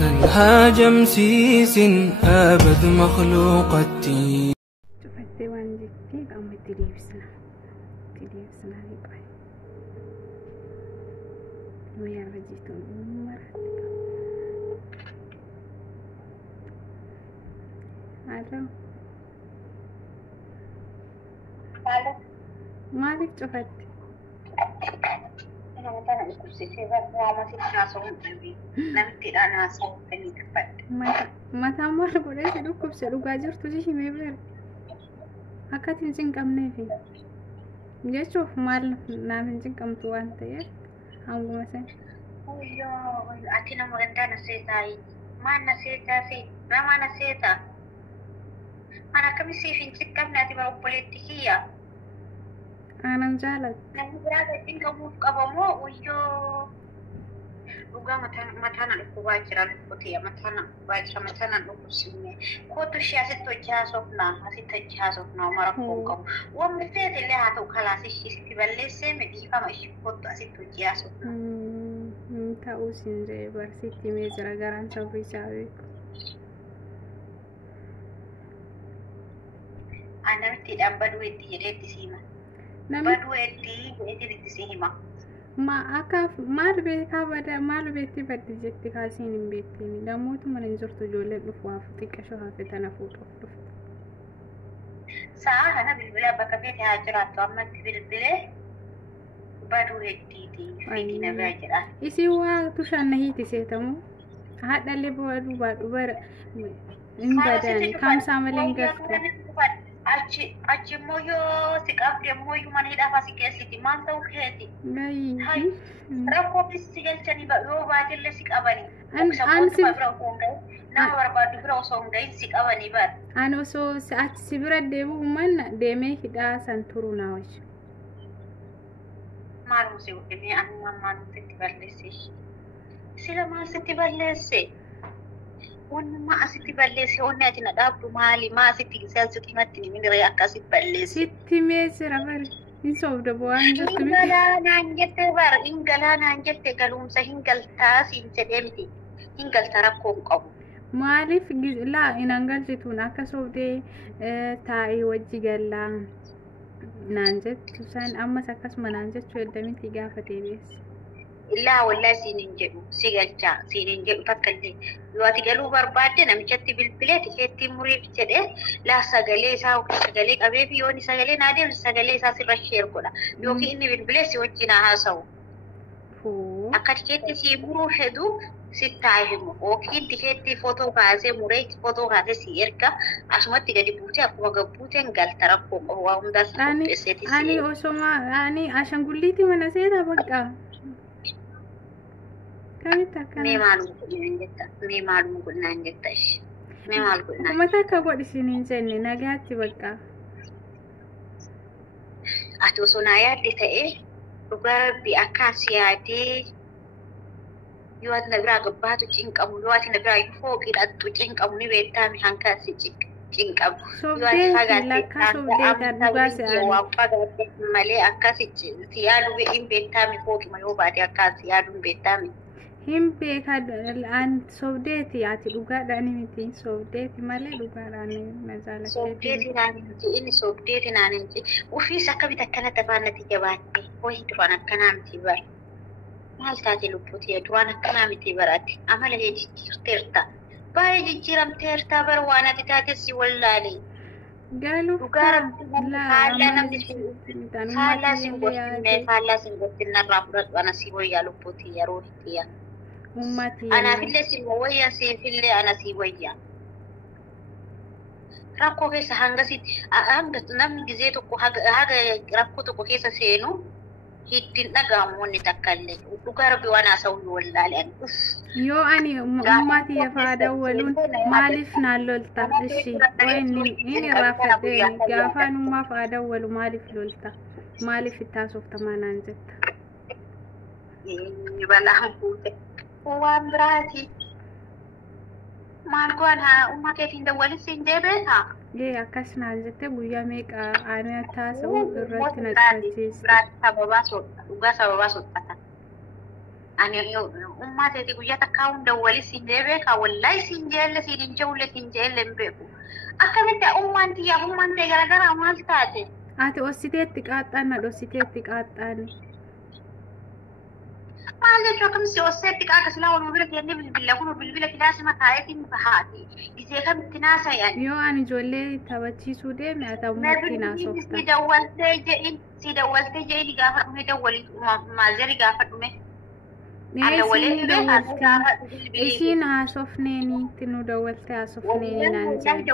ننهاج مسيس أبد مخلوقتي. شوفتي وين جبتي قام تلبسنا لقاي ويا رجيتون مرات الو مالك شوفتي أنا مثلا الكرسي سيبك وما تتناسون قلبي نمتي أنا صوت بني كفت ما تعمل بقولي سلوك بسلوك أجر تجي ميبر أكاد نجين كم نفي جشوف مال نجين كم توان تيار هم مثلا ويو أتينا مرندا نسيتاي ما نسيتها ما نسيتها أنا كم سيفين تكمل ناتي برو بوليتيكية أنا مجالد نحن برادة إنك مفقبمو ويو Dhugaa mataan dhukkubaa jira lukkutii mataan dhukkubaa jira mataan dhukkubsiine kootu ishee asitti hojii haasofnaa mara koon qabu waan murteet illee haa ta'u kalaas ishee sitti balleessee midhiifama ishee kootu asitti hojii haasofnaa. Ta'uu siin jee barsiitti mee jira garaan sabri isaa beeku. Namitti baduu itti jedhee itti siima. Baduu itti si hima. Ma akaf maal beekaa bada maal beekti baddi jetti kaasiin hin beektiin namoota mana hin jirtu ijoolleen dhufuuf xiqqashoo hafetana fuudhuuf dhufte. Sa'a kana bilbila bakka feete haa jiraattu ammatti bilbilee baduu heddiiti fiitii nagaa jedha. Isii waa tushaan na hiiti seetamu haadhallee baduu baadhu bara hin badani kaamsaa malee hin galtu. Achi moyo si qabde moyo mana hidhaafaa si keessiti maal ta'uu keeti. Rakkoo si galchanii yoo baatellee si qabanii. Nama barbaadu bira osoo hin gahin si qabanii bara. Ani osoo ati si bira deebi'u manna deemee hidhaa san turu naa wajji. Maalum si godhanii amma maalum sitti balleesse. Sila maal sitti balleesse? Wanuma asitti balleesse wanni ati na dhaabdu maali maa asitti siyaasatti matti ni miniree akkasitti balleesse. Sitti meesira bari hin soofda bu'aan jirtu miti. Ingalaanaan jette bara ingalaanaan jette galumsa hin galtaa siin jedhee miti hin galtaa rakkoo hin qabu. Maaliif laa inaan galchituun akka soofdee taa'ee wajji gallaa naan jettu isaan ammas akkasuma naan jechuu edda miti gaafa deebi'eessa. Illaa wallahi siinin jedhu si galchaa siinin jedhu takka illee yoo ati galuu barbaadde namichatti bilbilee tikeettii muriif jedhee laa sagalee isaa sagalee qabee fi yoonni sagalee naa deemsi sagalee isaa sirra sheer godha yookiin inni bilbilee si wajjin haa haasa'u. Akka tikeettii si muruu fedhu sittaa himu yookiin tikeettii footoo kaasee muree footoo kaasee si erga asumatti gadi buutee akkuma gabbuuteen galta rakkoo qabu waa hundaas qopheesseeti. Ani osoma ani ashangulliitii mana seeta bakka. Mee maalum godhinaan jetta ishee. Mee maal godhinaan. Mata akka godhisin hin jenne nagaatti bakka. Ati osoo naa yaadde ta'ee dhugaa rabbi akkaan si yaadee yoo ati na biraa gabbaatu cinqamu yoo ati na biraa fooqii dhattu cinqamu ni beektaami hankaan si cinqamu. Yoo ati fagaatte malee akkasi si yaadu hin beektaami fooqima yoo baate akkaan si yaadu hin beektaami. Him beeka an sobdeeti ati dhugaadhaan miti sobdeeti malee dhugaadhaan nazaala sobdeeti naan inni sobdeeti naan inni ufiis akkamitti akkanatti afaanatti jabaatte hojii duraan akkanaa miti bara maal taate lubbuuti duraan akkanaa miti baraatti amala jijjiirteerta baay'ee jijjiiramteerta bara waan ati taate si wallaalee galu dhugaa faallaa sin gottinne irraa fudhadhu ana si wayyaa lubbuuti yeroo hittiya. Anaafillee si wayyaa siifillee ana si wayyaa. Rakkoo keessa hanga namni gizee tokko haga rakkoo tokko keessa seenu hittiin dhaga'amu wanni takka illee dhugaa rabbi waan haasa'u wallaalee ani. Yoo ani ummati yafaa dawwaluun maaliif naan lolta ishi inni irraa fadhee gaafaan ummaa fa'aa dawwalu maaliif lolta maaliif itti haasoftamaa naan jetta. Balaan fuute waan biraati maal goon ummaa keetiin dawwalis hin jeebeetaa. Akkas naan jette guyyaa meeqa aanaa taasa'u irratti na caalchiisa. Dhugaa sababaa soddata. ani ummateeti guyyaa takkaa hunda wali siin deebeeka wallahi siin jeelle siin hin jawle siin jeelle hin beeku akkamitti ummaan tiyyaaf ummaan ta'e garagaraa maal taate ati ossiteetti qaaxxaanna dhossiteetti qaaxxaani maal jechuu akkamitti osseetti qaaqa silaa waluma bira jennee bilbila kun bilbila kilaasima taa'eetiin bahaati gisee kamitti naasa yaani yoo ani ijoollee taphachiisuu deeme atamuutti naasofta si dawwaltee je'in gaafa dhume dawwali maazeri gaafa dhume isiin haasofneeniitti nu dawwalte haasofneeni naan jedhe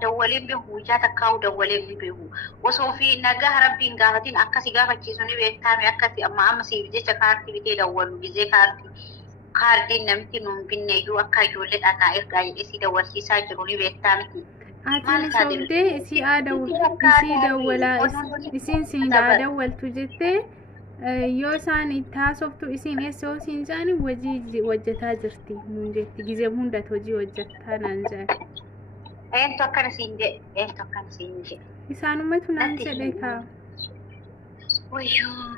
dawwaliin beeku guyyaa takkaa'u dawwaliin beeku osoo fi nagaa rabbiin gaafatiin akkasi gaafachiisu ni beektaame akkasi amma siif jecha kaartii bitee dawwalu gizee kaardiin namti nuun binneeyyuu akka ijoollee dhataa ergaa jedhee si dawwalsiisaa jiru ni beektaamiti. Ati sobdee isii isii dawwalaa isiin siin dawwaltu jettee yoo isaan itti haasoftu isiin eessa yoo siin jaani hojii hojjetaa jirti nuun jetti gizee hundat hojii hojjettaa naan jedhe. Eentu akkana siin jedhe. Isaanumatu naan jedhe kaa. Wayyoo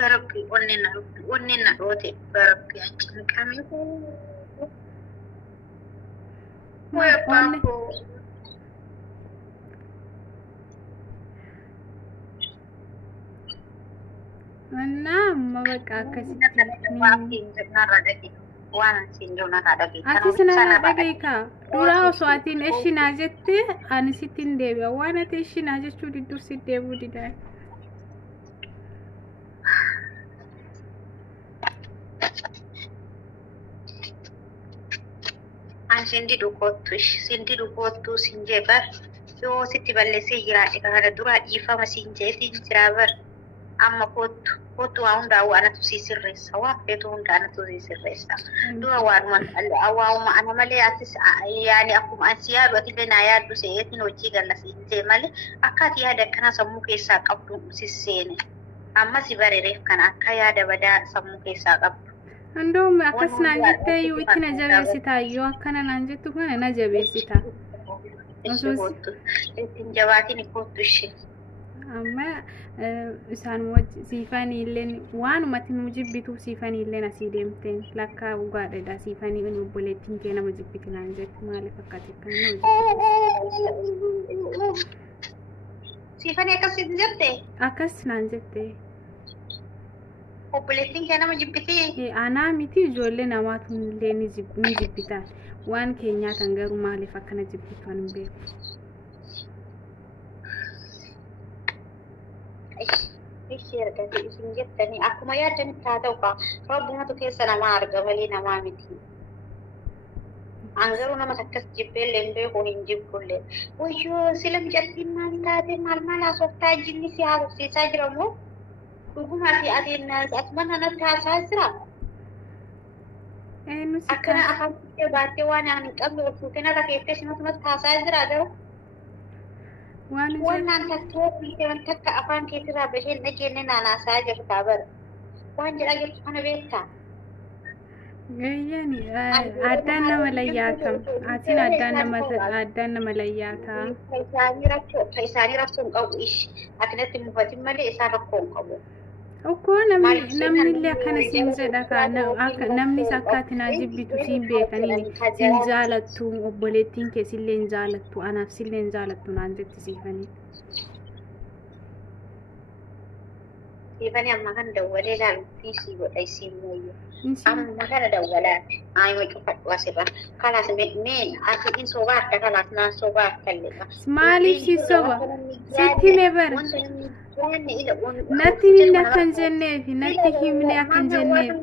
garabbi onneen na dhoote garabbi ancinqame Nama baka akkasitti waan siin jiru narraa dhagee. Ati sinarraa dhagee kaa duraa osoo atiin eshinaa jette ani sittiin deebi'a waan ati eshinaa jechuu diddur si deebuu didaa. An sindi dhugoottu siin jee bar yoo sitti balleessee jiraadhe kana duraa dhiifama siin jee siin jiraa bar. Amma kootu waa hundaa'u anatu sii sirreessa waan feetu hunda anatu sii sirreessa dura waanuma ana malee atis yaani akkuma ansi yaadu atillee naa yaaddu se'eetiin hojii gallasii jee malee akka ati yaada akkana sammuu keessaa qabdu sisseene amma si bareereef kana akka yaada badaa sammuu keessaa qabdu. Andoom akkas naan jettee yoo itti na jabeessita yoo akkana naan jettu kana na jabeessita. Ittiin jabaatiin kootu ishee. Amma isaan siifanii illeen waanumatti nu jibbitu siifanii illeen asii deemteen lakkaa dhugaadha siifanii obboleettiin kee nama jibbiti naan jettu maaliif akkati siifanii akkasitti jette akkas naan jette obboleettiin kee nama jibbiti anaa miti ijoollee namaatu illee ni jibbita waan keenyaa tan garuu maaliif akkana jibbitu hin beeku. Ishee argate isin jettanii akkuma yaadanitti haa ta'u kaa rabbumatu keessa namaa arga malee namaa miti. An garuu nama akkas jibbeellee hin beeku hin jibbullee. Wayyoo sila mijattiin maal taate maal haasoftaa jinni si haasofsiisaa jira moo? Dhugumaati atiin asuma nanatti haasaa jira. Akkana afaan kuttee baattee waan hin qabne ol fuutee narra keessee sinumatti haasaa jira garuu. Waan takka afaan keessirraa basheen dhageenye naanaasaa jirtaa bara. Waan jedhaa jirtu kana beektaa? Gayyani addaan nama layyaakam. Atiin addaan nama layyaakaa. Isaanii rakkoo hin qabu ishi. Ati natti mufatin malee isaan rakkoo hin qabu. Okkoo namni illee akkana siin jedha kaa namnis akka ati naa jibbitu siin beekanii siin jaalattu obboleettiin kee sillee hin jaalattu anaaf sillee hin jaalattu naan jetti siifanii. Siifanii amma kan dawwalee ilaaluufi sii godha isiin mooyyuu. Amma kana dawwalaa aayima cufadhu asirra kalaas mee ati in sobaa akka kalaas naan sobaa akka illee. Maaliif si soba? Sitti himee bara. Natti himne akkan jenneefi natti himne akkan jenneefi.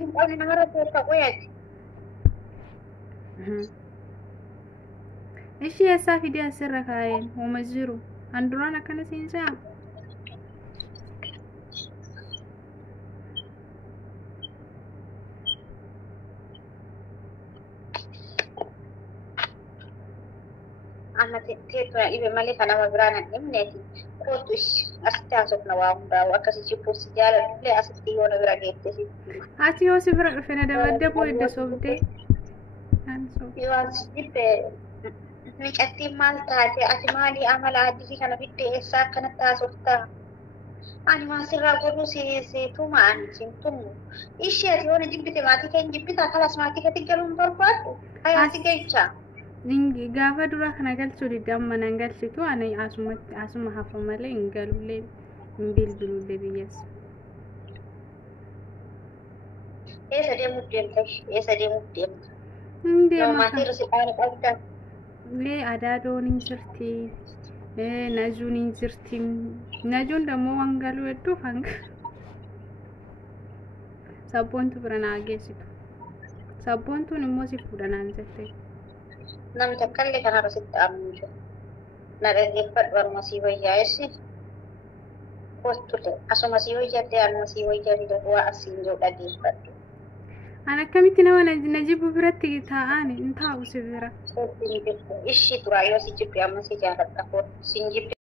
Ishii eessaa fidee asirra kaa'een hooma jiru. An duraan akkana siin jaa. Amma teessuma dhibe malee kan nama biraan hin dhimneeti. Kootu asitti haasofna waa hundaa'u akkasii jibbuuf si jaalatullee asitti yoo na bira geesse. Ati yoo si bira dhufe na dabaddaboo edda sobdee. Yoo as jibbee miicattiin maal taate ati maalii amala addisii kana fiddee eessaa akkanatti haasoftaa? أنا ما سر أقول توما أنا تومو إيش يا تيونا جبتي ما تيجي جبتها خلاص ما تيجي تقولون برباد هاي تيجي Ningi gaafa dura kana galchuu didda amma nan galchitu ani asuma hafa malee hin galullee hin bilbilullee biyyas. Eessa deemuuf deemte? Eessa deemuuf deemte? Deema Maatii irra siqaanii qabda. lee adaadoon hin jirti. Najuun hin jirti. Najuun dammoo waan galuu hedduuf hanga sabboontu bira naa geessitu. Sabboontuun immoo si fuudhanaan jettee. Namni takkallee kanarra sitti amanuu jiru. Na dhaggeeffadhu anuma sii wayyaa'essi. Koottule asuma sii wayyaadde anuma sii wayyaadde waa asiin jiru dhaggeeffadhu. An akkamitti nama najibu biratti taa'an hin taa'u si bira. Ishii turaa yoo si jibbi amma si jaaladha. Sin jibbi.